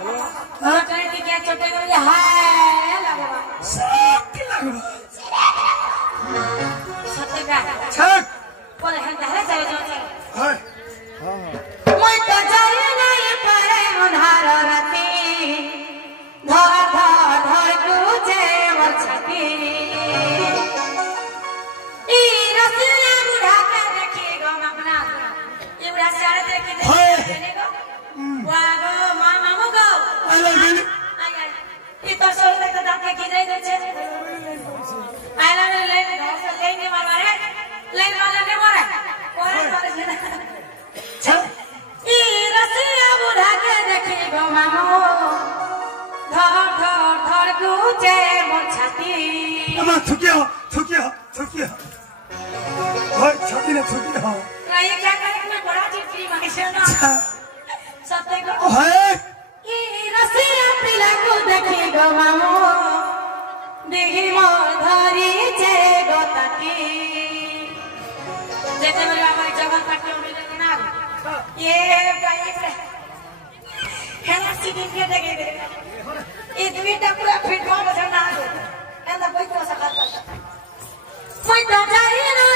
छोटे की क्या छोटे को ये हाय लगवा सब की लगवा छोटे का छक बोले हम धरे चले जाओ हाय मैं तो जाए नहीं पाए उन्हार राती धर धर धर तुझे मर छती ई रसिया बुढ़ा के देखिएगा अपना ये बुढ़ा सारे देखिए देखिएगा वागो मामा मुगो आला गेली ये तो सोच तक दांत के गिरे दे छे आला ने ले लेने मारे लेने वाला ने मारे कोरे मारे छक ई रसिया बुढ़ा के देखिएगा मामो धर धर धर तुझे मोर छाती अमा थुकिया हाय छाती ने थुकिया ये क्या करे मैं बड़ा चिट्ठी मांगे से ना सत्य को हाय ई रसिया पिला को देखिएगा मामो देखी मोर धरी जे गोताती जैसे मेरे हमारी जगह काटे मिले ना ये भाई हेला सीधी के देखे ये दुईटा पूरा फिट हो बस ना है ना कोई तो सकता कोई तो जाए ना